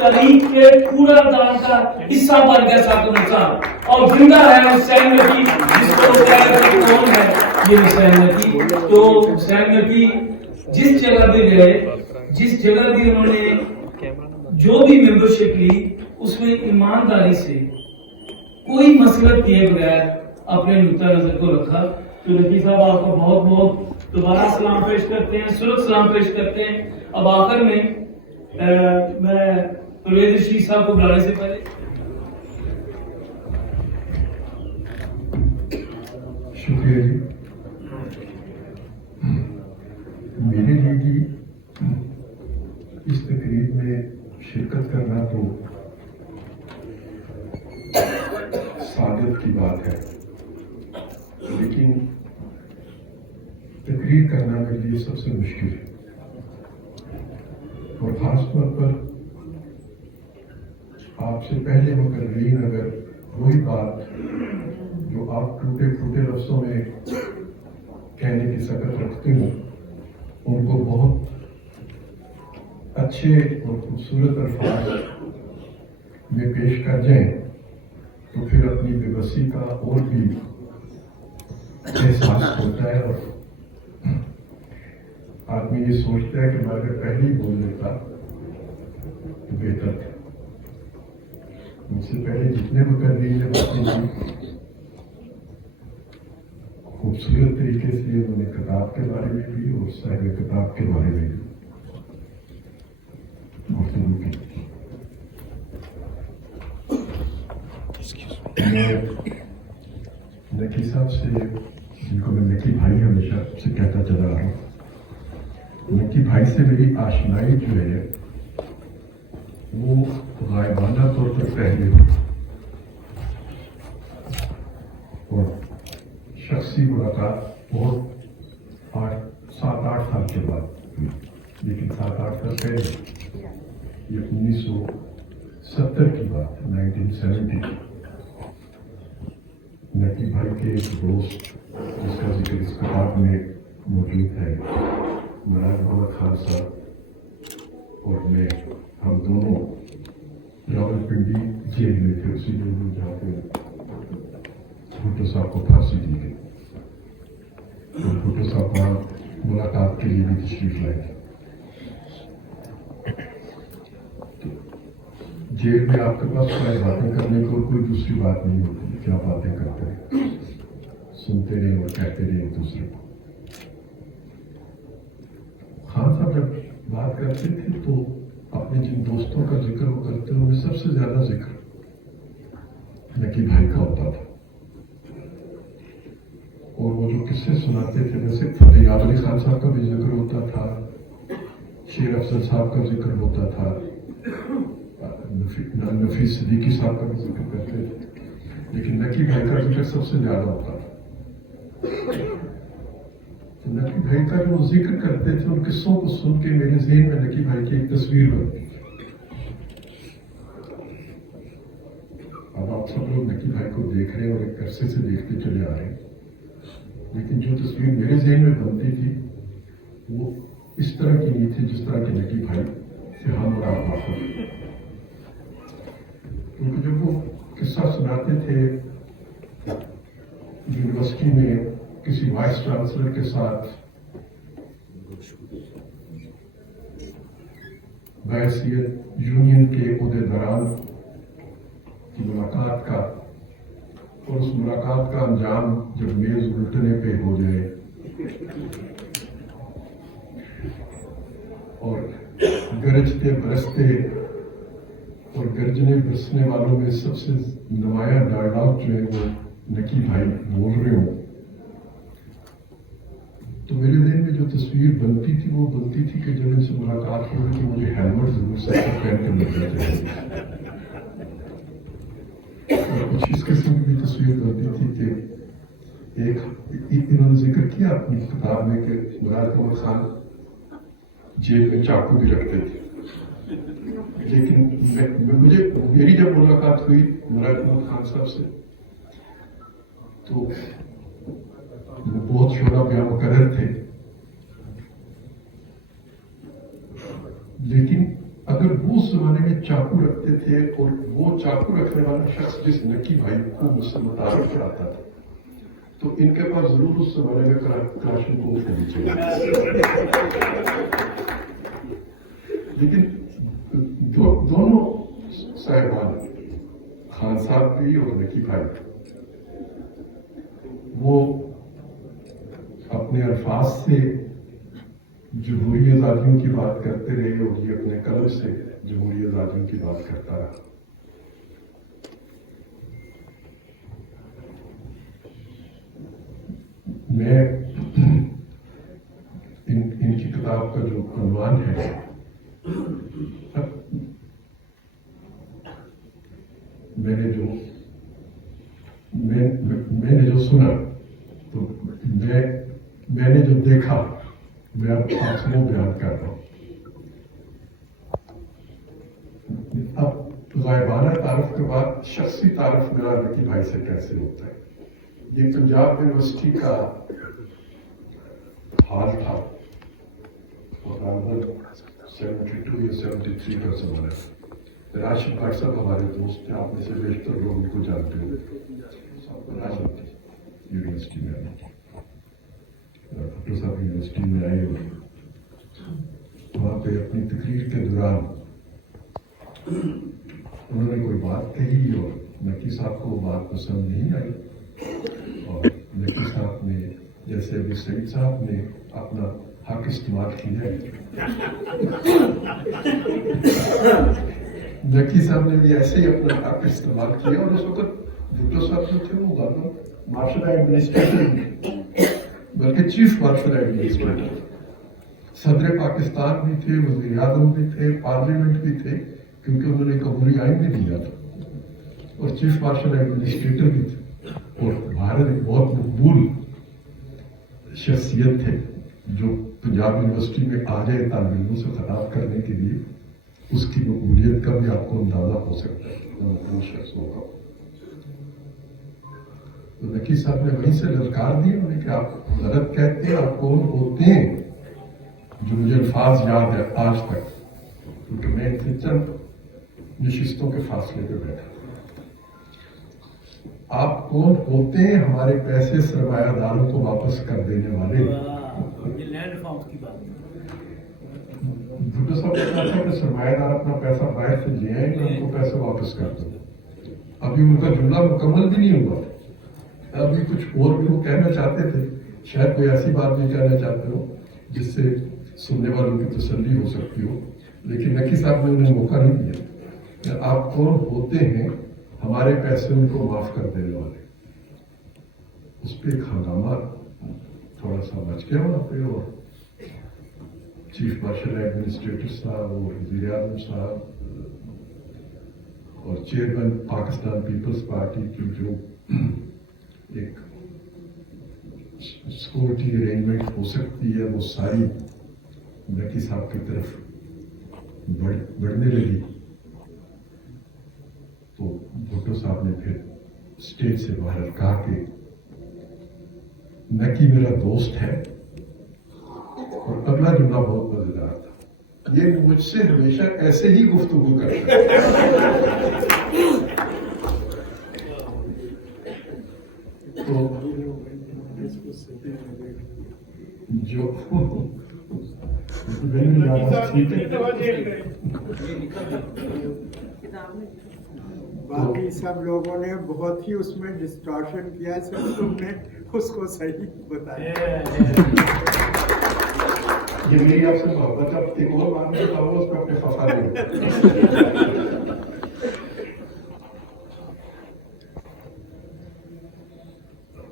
तरीक के पूरा दान का हिस्सा बन गया सातों इंसान और जिंदा है हुसैन नबी, जिसको कौन है ये हुसैन नबी। तो हुसैन नबी जिस जगह भी गए, जिस जगह भी उन्होंने जो भी मेंबरशिप ली, उसमें ईमानदारी से कोई मसलत किए बगैर अपने नुक्ता नजर को रखा। तो नबी साहब आपको बहुत बहुत दोबारा सलाम पेश करते हैं, सुलग सलाम पेश करते हैं। अब आखिर में मैं परवेज रशीद साहब को बुलाने से पहले शुक्रिया जी। मेरे लिए भी इस तकरीब में शिरकत करना तो सादत की बात है, लेकिन तकरीर करना मेरे लिए सबसे मुश्किल है। और खास तौर पर आपसे पहले मुकर्रीन अगर वही बात जो आप टूटे फूटे लफ्ज़ों में कहने की सकत रखते हो उनको बहुत अच्छे और खूबसूरत अल्फाज में पेश कर जाएं तो फिर अपनी बेबसी का और भी एहसास होता है और आदमी ये सोचता है कि मैं अगर पहले ही बोल देता तो बेहतर था। मुझसे पहले जितने मुकर्रीन ने बातें की खूबसूरत तरीके से उन्होंने किताब के बारे में भी और साहिब किताब के बारे में भी गुफ्तगू की। मैं नकी साहब से, जिनको मैं नकी भाई हमेशा से कहता चला रहा हूँ, नकी भाई से मेरी आशनाई जो है वो गायबाना तौर पर पहले और शख्सी मुलाकात बहुत 7-8 साल के बाद हुई। लेकिन 7-8 साल पहले, ये 1970 की बात है, 1970 की। नकी भाई के एक दोस्त जिसका जिक्र इस किताब में मौजूद है, मराज मोहम्मद खान साहब और मैं, हम दोनों रावलपिंडी जेल में थे, उसी जेल में जहाँ पे भुट्टो साहब को फांसी दी गई। तो भुट्टो साहब वहाँ मुलाकात के लिए भी तशरीफ लाए थे। तो जेल में आपके पास कोई बातें करने को कोई दूसरी बात नहीं होती, क्या बातें करते हैं, सुनते रहे और कहते रहे एक दूसरे को। खान साहब जब बात करते थे तो अपने जिन दोस्तों का जिक्र वो करते हैं, उनमें सबसे ज्यादा जिक्र नकी भाई का होता था। और वो जो किस्से सुनाते थे, वैसे फतेह अली खान साहब का भी जिक्र होता था, शेर अफजल साहब का जिक्र होता था, नफीस सिद्दीकी साहब का भी जिक्र करते थे, लेकिन नकी भाई का जिक्र सबसे ज्यादा होता था। तो नकी भाई का जो जिक्र करते थे, उन किस्सों को सुन के मेरे ज़हन में नकी भाई की एक तस्वीर बनती थी। अब आप सब लोग नकी भाई को देख रहे हैं और एक अरसे से देखते चले आ रहे हैं, लेकिन जो तस्वीर मेरे ज़हन में बनती थी वो इस तरह की नहीं थी जिस तरह की नकी भाई से हम और आप आते थे। क्योंकि जब वो किस्सा सुनाते थे यूनिवर्सिटी में किसी वाइस चांसलर के साथ बैसियत यूनियन के उहदेदारान की मुलाकात का, और उस मुलाकात का अंजाम जब मेज उल्टने पे हो जाए और गरजते बरसते और गर्जने बरसने वालों में सबसे नुमाया डायलॉग जो है वो नकी भाई बोल रहे हो, तो मेरे ज़हन में जो तस्वीर बनती थी वो बनती थी कि जब इनसे मुलाकात हो रही थी मुझे हेलमेट जरूर सर पर पहन कर मिलना चाहिए। और कुछ इस किस्म की तस्वीर बनती थी कि एक इन्होंने जिक्र किया अपनी किताब में कि मुराद अहमद खान जेल में चाकू भी रखते थे, लेकिन मेरी जब मुलाकात हुई मुराद अहमद खान साहब से तो बहुत शोरा ब्याह मुकर्रर थे, लेकिन अगर वो वो उस जमाने में चाकू रखते थे, और वो चाकू रखने वाला शख्स जिस नकी भाई को मुझसे मुतारफ कराता था, तो इनके पास जरूर उस जमाने में क्लाशनकोव होनी चाहिए। लेकिन दोनों साहिबान, खान साहब भी और नकी भाई, वो अपने अल्फाज से जमहूरी आज़ादियों की बात करते रहे, और ये अपने कलम से जमहूरी आज़ादियों की बात करता रहा। मैं इनकी किताब का जो उन्वान है, मैंने जो सुना, तो मैंने जो देखा, मैं आपसे वो बयान कर रहा हूँ। अब गायबाना तारफ के बाद शख्सी तारफ मेरा नकी भाई से कैसे होता है? ये पंजाब यूनिवर्सिटी का हाल था, और 72 या 73 का ज़माना है। राशिद भाई साहब हमारे दोस्त थे, आप में से बेशतर लोग उनको जानते हो। राशिद यूनिवर्सिटी में आए, भुट्टो साहब यूनिवर्सिटी में आए, और वहाँ पे अपनी तकरीर के दौरान उन्होंने कोई बात कही, और नकी साहब को वो बात पसंद नहीं आई, और नकी साहब ने, जैसे अभी सईद साहब ने अपना हक इस्तेमाल किया, नकी साहब ने भी ऐसे ही अपना हक इस्तेमाल किया। और उस वक्त भुट्टो साहब जो थे वो गवर्नर मार्शल एडमिनिस्ट्रेटर, बल्कि चीफ मार्शल एडमिनिस्ट्रेटर, सदर पाकिस्तान भी थे, वज़ीर आज़म भी थे, पार्लियामेंट भी थे, क्योंकि उन्होंने एक अबूरी आइन भी दिया था, और चीफ मार्शल एडमिनिस्ट्रेटर भी थे। और भारत एक बहुत मकबूल शख्सियत थे, जो पंजाब यूनिवर्सिटी में आ जाए तालिब इल्मों से खिताब करने के लिए, उसकी मकबूलियत का भी आपको अंदाजा हो सकता है उन शख्सों का। तो नकी साहब ने वहीं से ललकार दिया, उन्हें कि आप गलत कहते हैं, आप कौन होते हैं? जो मुझे अल्फाज याद है आज तक, क्योंकि मैं इनसे चंद नशिस्तों के फासले पे बैठा। आप कौन होते हैं हमारे पैसे सरमायादारों को वापस कर देने वाले? भुट्टो साहब कहता था कि सरमायादार अपना पैसा बाहर से ले आएंगे, उनको पैसे वापस कर दो। अभी उनका जुमला मुकम्मल भी नहीं हुआ, अभी कुछ और भी वो कहना चाहते थे, शायद कोई ऐसी बात नहीं कहना चाहते हो जिससे सुनने वालों की तसल्ली हो सकती हो, लेकिन नकी साहब ने उन्हें मौका नहीं दिया। आप कौन होते हैं हमारे पैसे उनको माफ कर देने वाले? उस पर एक हंगामा थोड़ा सा बच गया वहां पे, और चीफ मार्शल एडमिनिस्ट्रेटर साहब और वज़ीर आज़म साहब और चेयरमैन पाकिस्तान पीपल्स पार्टी की जो एक सिक्योरिटी अरेंजमेंट हो सकती है, वो सारी नकी साहब की तरफ बढ़ने लगी। तो भुट्टो साहब ने फिर स्टेज से बाहर कहा कि नकी मेरा दोस्त है। और अगला जुमला बहुत मजेदार था, ये मुझसे हमेशा ऐसे ही गुफ्तगू करता है। तो जो बाकी सब लोगों ने बहुत ही उसमें डिस्टॉर्शन किया, सिर्फ तुमने उसको सही बताया। ये मेरी आपसे मोहब्बत, अब एक और बात में बताऊंगा, उसमें अपने फंसा नहीं।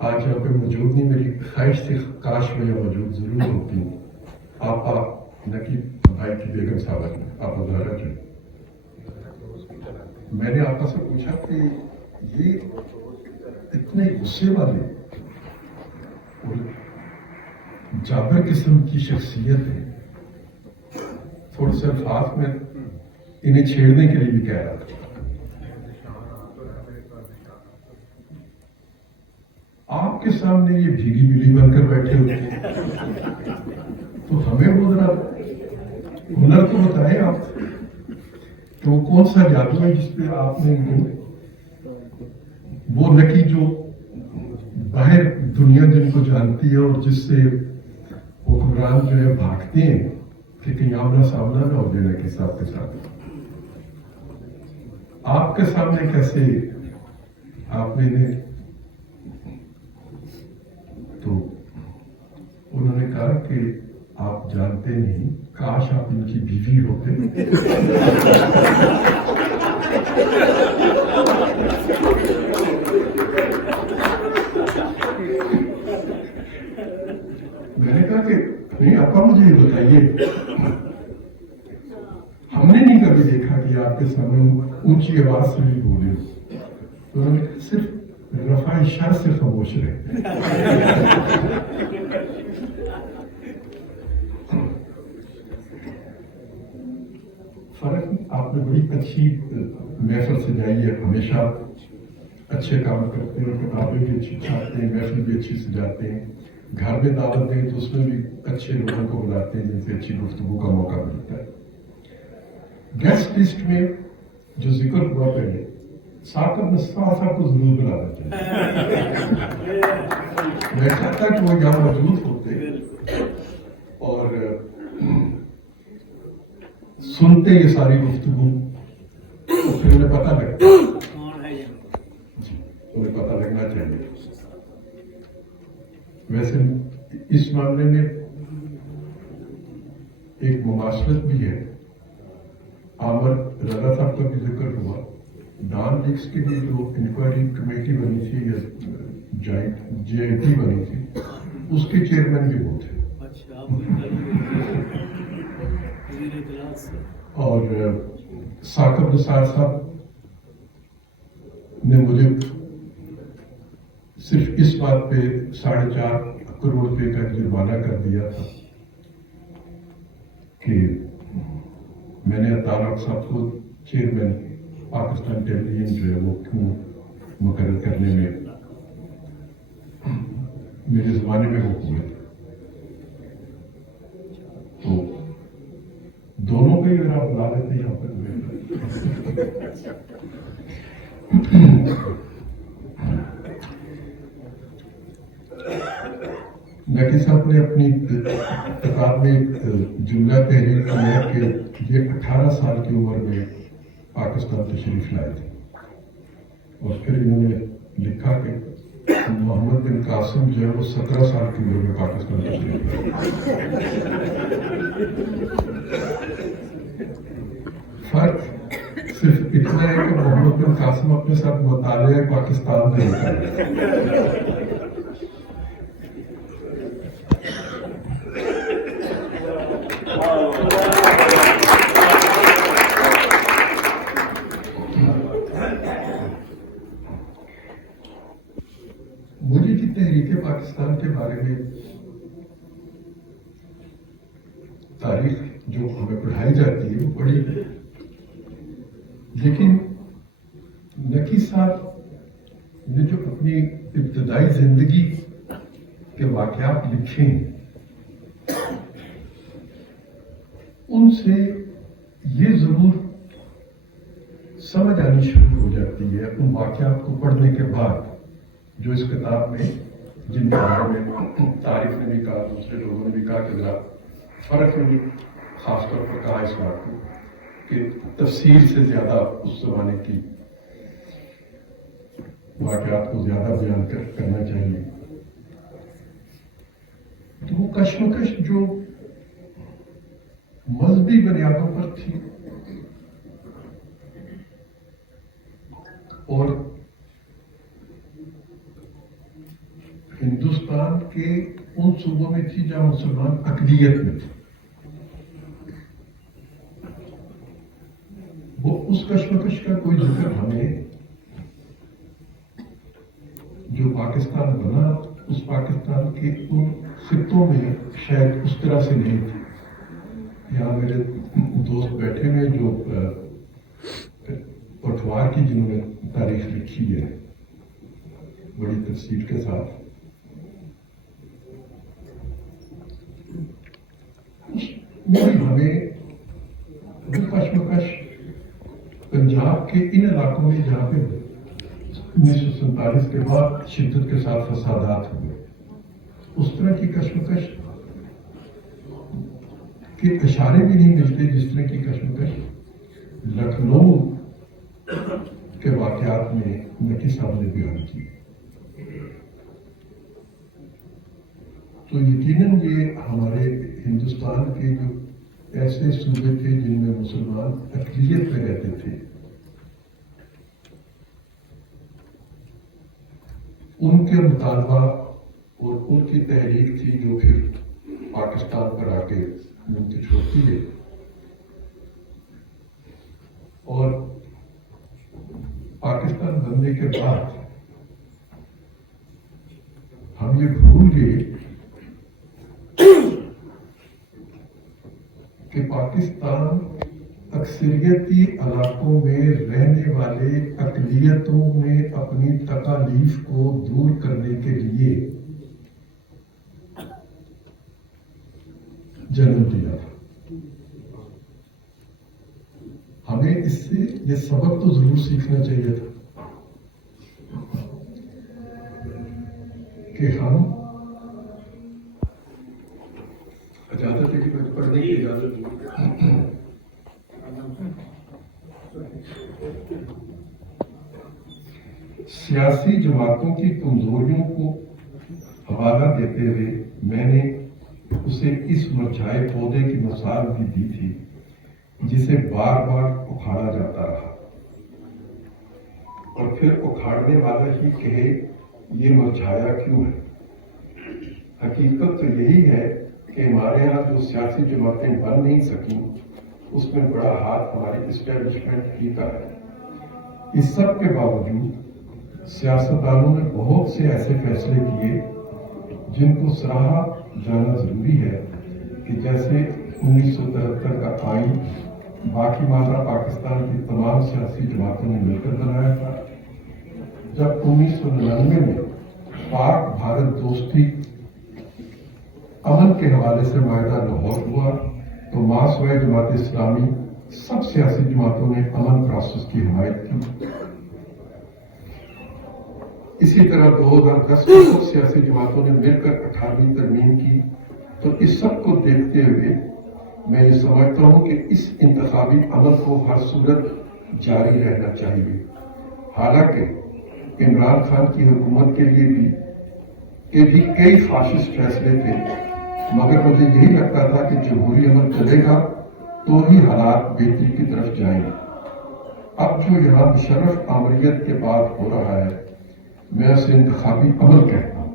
आज यहाँ पे मौजूद नहीं, मेरी ख्वाहिश थी काश मैं यहाँ मौजूद जरूर होती। आप नकी भाई की बेगम साहब आप अजहरा जी, मैंने आपका से पूछा कि ये इतने गुस्से वाले और जाबर किस्म की शख्सियत है, थोड़े से अल्फाज में इन्हें छेड़ने के लिए भी कह रहा था। आपके सामने ये भीगी बिल्ली बनकर बैठे होते हैं, तो हमें वो जरा हुनर तो बताएं आप। کہ وہ کون سا جادو ہے جس پہ آپ نے وہ نکی جو باہر دنیا جن کو جانتی ہے اور جس سے حکمران جو ہے بھاگتے ہیں کہ کہیں آمنا سامنا نہ ہو جائے نکی صاحب کے ساتھ. آپ کے سامنے کیسے آپ نے تو انہوں نے کہا کہ آپ جانتے نہیں، کاش آپ ان کی بیوی ہوتے. میں نے کہا کہ نہیں آپا مجھے یہ بتائیے، ہم نے نہیں کبھی دیکھا کہ آپ کے سامنے اونچی آواز سے بھی بولے. تو انہوں نے صرف رفع شر سے خاموش رہے. فرق آپ نے بڑی اچھی محفل سجائی ہے، ہمیشہ اچھے کام کرتے ہیں، کتابیں بھی اچھی چھاپتے ہیں، محفل بھی اچھی سجاتے ہیں، گھر میں دعوت دیں تو اس میں بھی اچھے لوگوں کو بلاتے ہیں جن سے اچھی گفتگو کا موقع ملتا ہے. گیسٹ لسٹ میں جو ذکر ہوا پہلے ثاقب مصطفیٰ صاحب کو ضرور بلانا چاہیے. میں چاہتا کہ وہ یہاں موجود ہوتے اور سنتے یہ ساری گفتگو تو پھر انہیں پتہ لگتا. انہیں پتہ لگنا چاہیے. ویسے اس معاملے میں ایک مماثلت بھی ہے. عامر رضا صاحب کا بھی ذکر ہوا. ڈان لیکس کے لیے جو انکوائری کمیٹی بنی تھی یا جے آئی ٹی بنی تھی اس کے چیئرمین بھی وہ تھے. اور ثاقب نثار صاحب نے مجھے صرف اس بات پہ 4.5 کروڑ روپے کا جرمانہ کر دیا تھا کہ میں نے عطا صاحب کو چیئرمین پاکستان ٹیلی ویژن جو ہے وہ کیوں مقرر کرنے میں میرے زمانے میں وہ ہوئے تھے. تو دونوں کو ہی اگر آپ بلا لیتے یہاں پر نقی صاحب نے اپنی کتاب میں ایک جملہ تحریر کیا کہ یہ 18 سال کی عمر میں پاکستان تشریف لائے تھے اور پھر انہوں نے لکھا کہ محمد بن قاسم جو ہے وہ 17 سال کی عمر میں پاکستان تشریف لائے. فرق صرف اتنا ہے کہ محمد بن قاسم اپنے ساتھ مطالعہ پاکستان نہیں کر رہے. مجھے کی تحریک پاکستان کے بارے میں تاریخ جو ہمیں پڑھائی جاتی ہے وہ بڑی ہے، لیکن نقی صاحب نے جو اپنی ابتدائی زندگی کے واقعات لکھے ہیں ان سے یہ ضرور سمجھ آنی شروع ہو جاتی ہے ان واقعات کو پڑھنے کے بعد جو اس کتاب میں جن کے بارے میں تاریخ نے بھی کہا، دوسرے لوگوں نے بھی کہا کہ ذرا فرق نے بھی خاص طور پر کہا اس بات کو کہ تفصیل سے زیادہ اس زمانے کی واقعات کو زیادہ بیان کرنا چاہیے. تو وہ کشمکش جو مذہبی بنیادوں پر تھی اور ہندوستان کے ان صوبوں میں تھی جہاں مسلمان اقلیت میں تھے، وہ اس کشمکش کا کوئی ذکر ہمیں جو پاکستان بنا اس پاکستان کے ان خطوں میں شاید اس طرح سے نہیں تھی. یہاں میرے دوست بیٹھے ہوئے جو پٹوار کی جنہوں نے تاریخ لکھی ہے بڑی تفصیل کے ساتھ، ہمیں کشمکش पंजाब के इन इलाकों में जहाँ पे 1947 के बाद शिद्दत के साथ फसादात हुए, उस तरह की कश्मकश के इशारे भी नहीं मिलते जिस तरह की कश्मकश लखनऊ के वाकयात में नकी साहब ने बयान की। तो यकीनन ये हमारे हिंदुस्तान के जो ऐसे सूबे थे जिनमें मुसलमान अक़लियत में रहते थे, उनके मुतालबा और उनकी तहरीक थी जो फिर पाकिस्तान पर आके मुंतशिर होती है। और पाकिस्तान बनने के बाद हम ये भूल गए कि पाकिस्तान अक्सरियती इलाकों में रहने वाले अक़लियतों में अपनी तकालीफ को दूर करने के लिए जन्म दिया था। हमें इससे ये सबक तो जरूर सीखना चाहिए था कि हम इजाजत है कि पढ़ने की इजाजत सियासी जमातों की कमजोरियों को हवाला देते हुए मैंने उसे इस मुरझाए पौधे की मिसाल भी दी थी जिसे बार बार उखाड़ा जाता रहा और फिर उखाड़ने वाला ही कहे ये मुरझाया क्यों है। हकीकत तो यही है कि हमारे यहाँ जो सियासी जमातें बन नहीं सकी उसमें बड़ा हाथ हमारी इस्टेब्लिशमेंट ही का है। इस सब के बावजूद सियासतदानों ने बहुत से ऐसे फैसले किए जिनको सराहा जाना जरूरी है कि जैसे 1973 का आइन बाकी मामला पाकिस्तान की तमाम सियासी जमातों ने मिलकर बनाया था। जब 1999 में पाक भारत दोस्ती अमन के हवाले से मायदा लाहौर हुआ तो मासवाए जमात इस्लामी सब सियासी जमातों ने अमन प्रोसेस की हिमायत की। इसी तरह 2010 में सब सियासी जमातों ने मिलकर 18वीं तरमीम की। तो इस सब को देखते हुए मैं ये समझता हूं कि इस इंतखाबी अमल को हर सूरत जारी रहना चाहिए। हालांकि इमरान खान की हुकूमत के लिए भी कई फाशिस्ट फैसले थे, मगर मुझे यही लगता था कि जमहूरी अमल चलेगा तो ही हालात बेहतरी की तरफ जाएंगे। अब जो यहाँ मुशर्रफ आमरीयत के बाद हो रहा है मैं उसे इंतखाबी अमल कहता हूँ,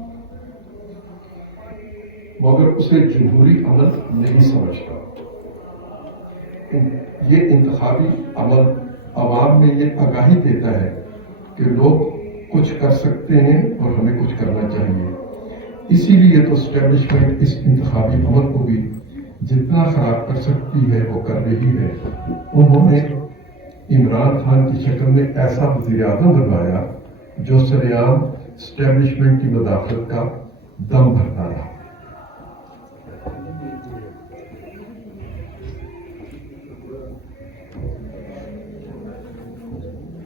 मगर उसे जमहूरी अमल नहीं समझता। ये इंतखाबी अमल अवाम में ये आगाही देता है कि लोग कुछ कर सकते हैं और हमें कुछ करना चाहिए। इसीलिए तो एस्टेब्लिशमेंट इस इंतखाबी अमल को भी जितना खराब कर सकती है वो कर रही है। उन्होंने इमरान खान की शक्ल में ऐसा वज़ीर आज़म बनवाया जो सरेआम एस्टेब्लिशमेंट की मदाखलत का दम भरता रहा।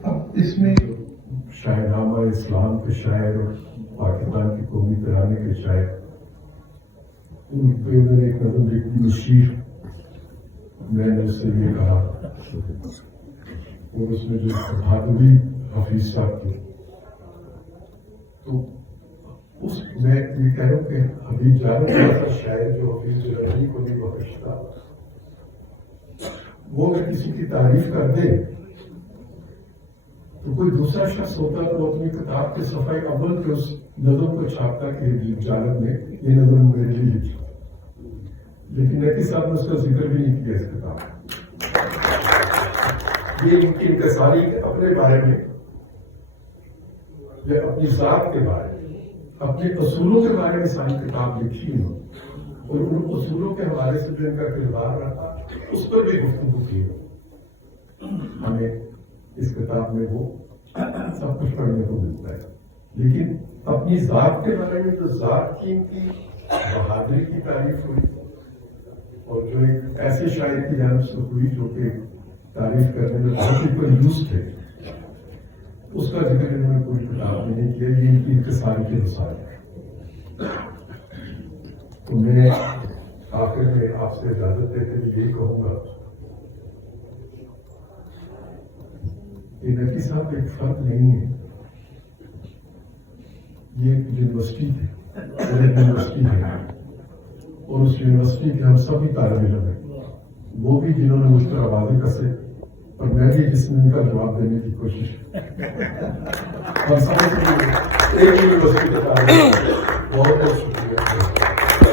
अब इसमें शायरनामा इस्लाम के शायर और पाकिस्तान की कौमी तराने के शायर उन पे मैंने एक नज़म लिखी नशीर, मैंने उससे ये कहा और उसमें जो भादवी हफीज साहब थे तो उस मैं ये कह रहा हूँ कि हबीब जावेद ऐसा शायर जो हफीज रजी को नहीं बख्शता, वो अगर किसी की तारीफ कर दे तो कोई दूसरा शख्स होता तो अपनी किताब के सफाई अव्वल के उस नज़म को छापता कि हबीब जावेद ने ये नज़म मेरे लिए लिखी, लेकिन नकी साहब ने उसका जिक्र भी नहीं किया इस किताब। ये इनकी इंकसारी अपने बारे में या अपनी जात के बारे में, अपने असूलों के बारे में सारी किताब लिखी है और उन असूलों के हवाले से जो इनका किरदार रहा उस पर भी गुफ्तगू की है। हमें इस किताब में वो सब कुछ पढ़ने को मिलता है, लेकिन अपनी जात के बारे में जो जात की इनकी बहादुरी की तारीफ हुई और जो एक ऐसे शायर की जानब से हुई जो कि تعریف کرنے میں بہت ہی کنجوس تھے. اس کا ذکر انہوں نے پوری کتاب میں نہیں کیا. یہ ان کی انکسار کی مثال ہے. تو میں آخر میں آپ سے اجازت دیتے ہوئے یہی کہوں گا کہ نقی صاحب ایک فرد نہیں ہے. یہ ایک یونیورسٹی ہے, یونیورسٹی ہے, اور اس یونیورسٹی کے ہم سبھی طالب علم ہیں. وہ بھی جنہوں نے مجھ پر آوازیں کسے, اور میں بھی جس نے ان کا جواب دینے کی کوشش کی. ہم سب ایک یونیورسٹی کے طالب علم. بہت بہت شکریہ.